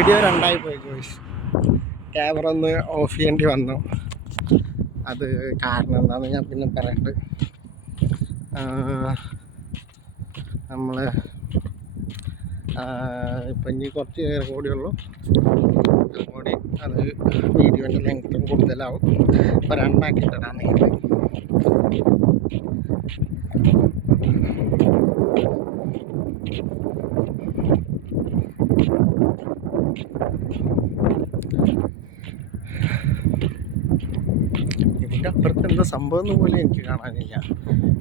Video രണ്ടായി പോയി ഗോയ്സ്. Camera ഒന്ന് ഓഫ് ചെയ്യേണ്ടി വന്നു. അത് കാരണം എന്താണെന്ന് ഞാൻ പിന്നെ പറയണ്ട്. നമ്മൾ ഇപ്പം ഇനി കുറച്ച് നേരം കൂടിയുള്ളൂ. കൂടി അത് വീഡിയോൻ്റെ ലെങ്ത്തും കൂടുതലാവും. അപ്പോൾ രണ്ടാക്കിയിട്ടിടാൻ നേരിട്ട്. ഇതിൻ്റെ അപ്പുറത്ത് എന്താ സംഭവം എന്ന് പോലും എനിക്ക് കാണാനില്ല.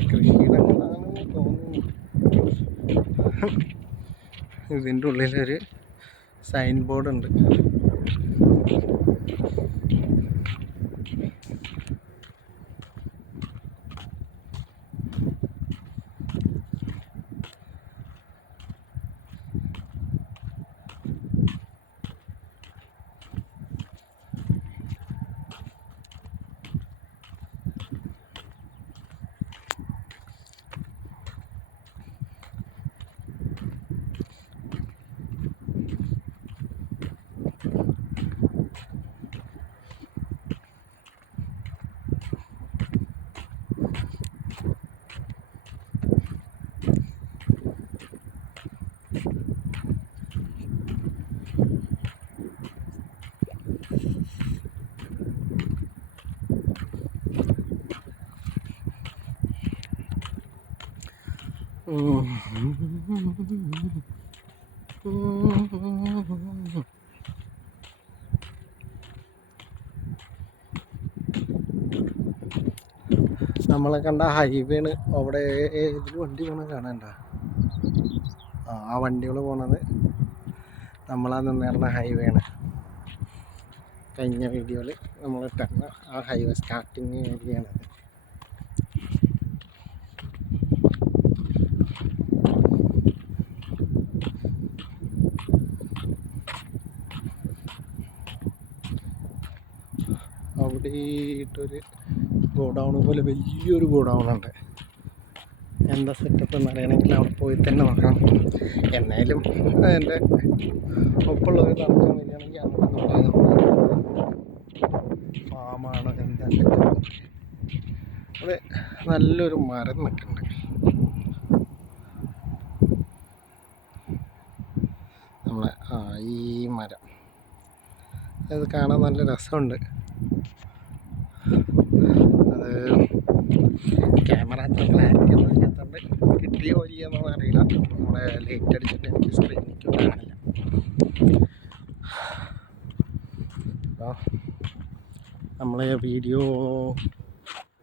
കൃഷിയിടങ്ങളാണെന്ന് തോന്നുന്നു. ഇതിൻ്റെ ഉള്ളിലൊരു സൈൻ ബോർഡ് ഉണ്ട്. നമ്മളെ കണ്ട ഹൈവേണ്. അവിടെ ഇതിൽ വണ്ടി പോണ കാണണ്ട. ആ വണ്ടികൾ പോണത് നമ്മളാ നിന്നിരുന്ന ഹൈവേണ്. കഴിഞ്ഞ വീഡിയോയിൽ നമ്മൾ ഇട്ടിരുന്ന ആ ഹൈവേ സ്റ്റാർട്ടിങ് ഏരിയയാണത്. അവിടെ ഇട്ടൊരു ഗോഡൗൺ പോലെ വലിയൊരു ഗോഡൗൺ ഉണ്ട്. എന്താ സെറ്റപ്പ് എന്നറിയണമെങ്കിൽ അവിടെ പോയി തന്നെ നോക്കണം. എന്നാലും എൻ്റെ ഒപ്പമുള്ളവർ നടക്കാൻ വരികയാണെങ്കിൽ അങ്ങോട്ട് ഫാമാണ്. എന്താ സെറ്റപ്പ് അവിടെ നല്ലൊരു മരം നിൽക്കുന്നുണ്ട്. നമ്മളെ ഈ മരം അത് കാണാൻ നല്ല രസമുണ്ട്. അത് ക്യാമറ അത്ര ക്ലാരിറ്റി ഒന്നും ഇല്ലാത്തതുകൊണ്ട് കിട്ടിയോ ഇല്ലയെന്നൊന്നും അറിയില്ല. നമ്മുടെ ലൈറ്റ് അടിച്ചിട്ട് എനിക്ക് സ്ക്രീനിക്ക് കാണില്ല. അപ്പോൾ നമ്മൾ വീഡിയോ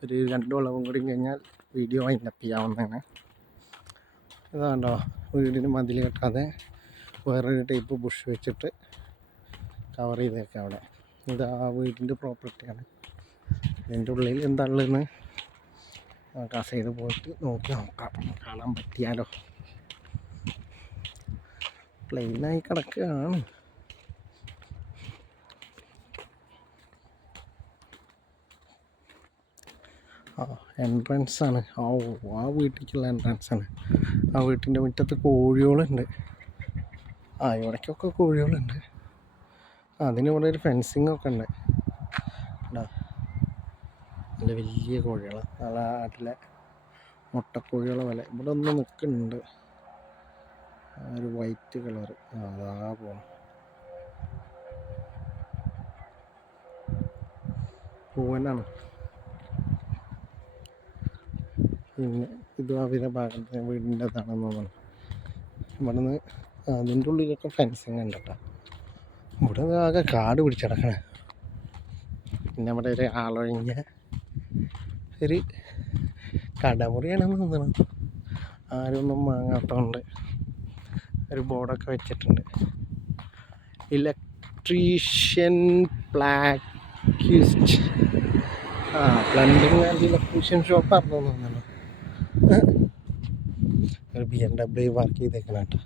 ഒരു 2 വളവും കൂടി കഴിഞ്ഞാൽ വീഡിയോ വൈൻഡപ്പ് ചെയ്യാവുന്നതാണ്. ഇതാണ്ടോ വീടിന് മതിൽ കെട്ടാതെ വേറൊരു ടൈപ്പ് ബുഷ് വെച്ചിട്ട് കവർ ചെയ്തേക്കാം അവിടെ. ഇത് ആ വീടിൻ്റെ പ്രോപ്പർട്ടിയാണ്. ഇതിൻ്റെ ഉള്ളിൽ എന്താണെന്ന് നമുക്ക് ആ സൈഡ് പോയിട്ട് നോക്കാം. കാണാൻ പറ്റിയാലോ. പ്ലെയിനായി കിടക്കുകയാണ്. എൻട്രൻസാണ്. ആ വീട്ടിലേക്കുള്ള എൻട്രൻസാണ്. ആ വീട്ടിൻ്റെ മുറ്റത്ത് കോഴികളുണ്ട്. ഇവിടേക്കൊക്കെ കോഴികളുണ്ട്. അതിനിവിടെ ഒരു ഫെൻസിങ്ങൊക്കെ ഉണ്ട്. നല്ല വലിയ കോഴികൾ, നല്ല നാട്ടിലെ മുട്ടക്കോഴികളെ പോലെ ഇവിടെ ഒന്ന് നിൽക്കുന്നുണ്ട്. ഒരു വൈറ്റ് കളർ അതാ പോണം. പൂവനാണ്. പിന്നെ ഇതും അവരുടെ ഭാഗത്ത് വീടിൻ്റെതാണെന്ന് തോന്നുന്നു. ഇവിടെ നിന്ന് അതിൻ്റെ ഉള്ളിലൊക്കെ ഫെൻസിങ് ഉണ്ട് കേട്ടോ. ഇവിടെ ആകെ കാട് പിടിച്ചടക്കണേ. പിന്നെ അവിടെ ഒരു ആളൊഴിഞ്ഞ ഒരു കടമുറിയാണെന്ന് തോന്നണം. ആരൊന്നും വാങ്ങാത്തതുകൊണ്ട് ഒരു ബോർഡൊക്കെ വെച്ചിട്ടുണ്ട്. ഇലക്ട്രീഷ്യൻ പ്ലാക്കിസ്റ്റ് പ്ലംബിംഗ് ആൻഡ് ഇലക്ട്രീഷ്യൻ ഷോപ്പ് ആണെന്ന് തോന്നുന്നു. ഒരു BMW പാർക്ക് ചെയ്തേക്കണം കേട്ടോ.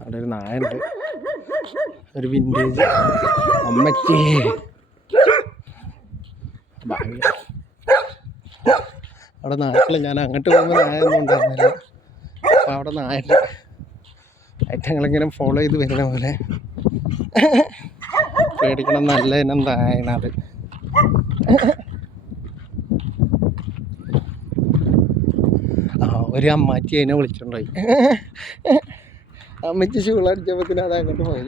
അവിടെ ഒരു നായുണ്ട്. ഒരു വിൻറ്റേജ് അവിടെ അവിടെ നാട്ടിൽ ഞാൻ അങ്ങോട്ട് പോകുമ്പോൾ നായൊന്നും ഉണ്ടായിരുന്നില്ല. അപ്പോൾ അവിടെ നായിട്ട് ഐറ്റങ്ങളിങ്ങനെ ഫോളോ ചെയ്ത് വരുന്ന പോലെ പേടിക്കണം. നല്ല ഇനം നായണത്. ഒരു അമ്മാച്ചി അതിനെ വിളിച്ചിട്ടുണ്ടായി. അമ്മച്ചി ഷൂളടിച്ചപ്പോഴത്തേനും അത് അങ്ങോട്ട് പോയി.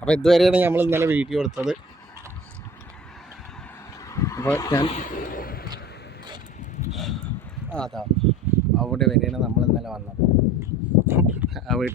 അപ്പോൾ ഇതുവരെയാണ് നമ്മൾ ഇന്നലെ വീഡിയോ എടുത്തത്. അപ്പോൾ ഞാൻ അതാ അവിടെ വരെയാണ് നമ്മൾ ഇന്നലെ വന്നത്. ആ വീട്ടിൽ